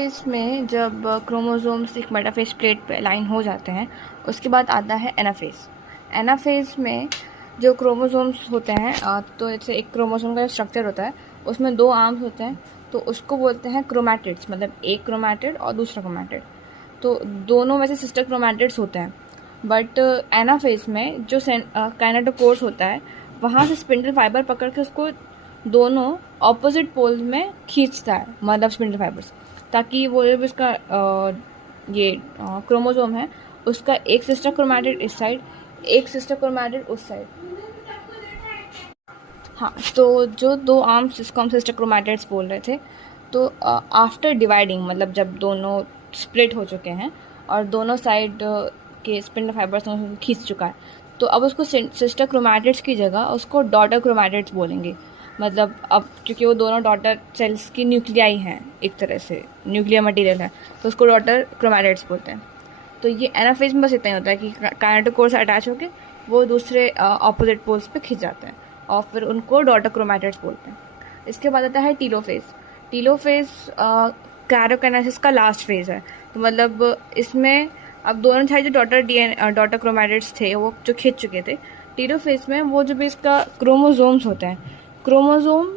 इसमें जब क्रोमोसोम्स एक मेटाफेज प्लेट पे अलाइन हो जाते हैं, उसके बाद आता है एनाफेज। एनाफेज में जो क्रोमोसोम्स होते हैं, तो जैसे एक क्रोमोसोम का स्ट्रक्चर होता है, उसमें 2 आर्म्स होते हैं, तो उसको बोलते हैं क्रोमैटिड्स। मतलब एक क्रोमैटिड और दूसरा क्रोमैटिड, तो दोनों में से सिस्टर क्रोमैटिड्स होते हैं। बट एनाफेज में जो काइनेटोकोर्स होता है, वहाँ से स्पिंडल फाइबर पकड़ के उसको दोनों ऑपोजिट पोल्स में खींचता है, मतलब स्पिंडल फाइबर्स, ताकि वो जब इसका ये क्रोमोसोम है, उसका एक सिस्टर क्रोमैटिड इस साइड, एक सिस्टर क्रोमैटिड उस साइड। हाँ, तो जो 2 आर्म्स जिसको हम सिस्टर क्रोमैटिड्स बोल रहे थे, तो आफ्टर डिवाइडिंग, मतलब जब दोनों स्प्लिट हो चुके हैं और दोनों साइड के स्पिंडल फाइबर्स खींच चुका है, तो अब उसको सिस्टर क्रोमैटिड्स की जगह उसको डॉटर क्रोमैटिड्स बोलेंगे। मतलब अब क्योंकि वो दोनों डॉटर सेल्स की न्यूक्लियाई हैं, एक तरह से न्यूक्लियर मटेरियल है, तो उसको डॉटर क्रोमैटिड्स बोलते हैं। तो ये एनाफेज में बस इतना ही होता है कि काइनेटोकोर से अटैच होकर वो दूसरे ऑपोजिट पोल्स पे खिंच जाते हैं और फिर उनको डॉटर क्रोमैटिड्स बोलते हैं। इसके बाद आता है टीलोफेज। टीलोफेज कैरोकाइनेसिस का लास्ट फेज है। तो मतलब इसमें अब दोनों साइड जो डॉटर क्रोमैटिड्स थे वो जो खिंच चुके थे, टीलोफेज में वो जो भी इसका क्रोमोसोम्स होते हैं, क्रोमोसोम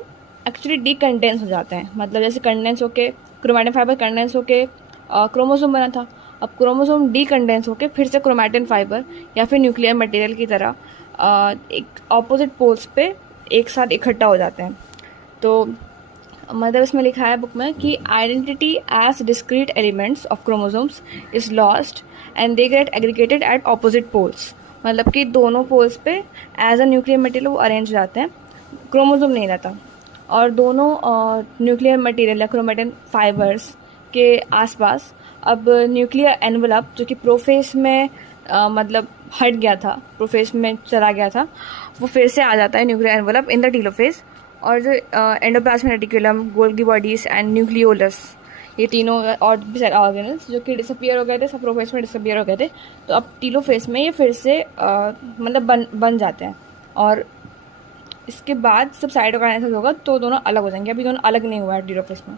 एक्चुअली डीकंडेंस हो जाते हैं। मतलब जैसे कंडेंस होके क्रोमैटिन फाइबर कंडेंस होके क्रोमोसोम बना था, अब क्रोमोसोम डीकंडेंस होके फिर से क्रोमैटिन फाइबर या फिर न्यूक्लियर मटेरियल की तरह एक ऑपोजिट पोल्स पे एक साथ इकट्ठा हो जाते हैं। तो मतलब इसमें लिखा है बुक में कि identity as discrete elements of chromosomes is lost and they get aggregated at opposite poles. मतलब कि दोनों पोल्स पे एज अ न्यूक्लियर मटेरियल वो अरेंज हो जाते हैं, क्रोमोसोम नहीं रहता। और दोनों न्यूक्लियर मटेरियल या क्रोमैटिन फाइबर्स के आसपास अब न्यूक्लियर एनवलप, जो कि प्रोफेज में मतलब हट गया था, प्रोफेज में चला गया था, वो फिर से आ जाता है nuclear envelope in the telophase. और जो endoplasmic reticulum, Golgi bodies and nucleolus, ये तीनों और भी सारे ऑर्गेनल्स जो कि डिसअपियर हो गए थे, सब प्रोफेज में डिसअपियर हो गए थे, तो अब टीलोफेज में ये फिर से मतलब बन जाते हैं। और इसके बाद सब साइटोकाइनेसिस होगा तो दोनों अलग हो जाएंगे। अभी दोनों अलग नहीं हुआ है टीलोफेज में।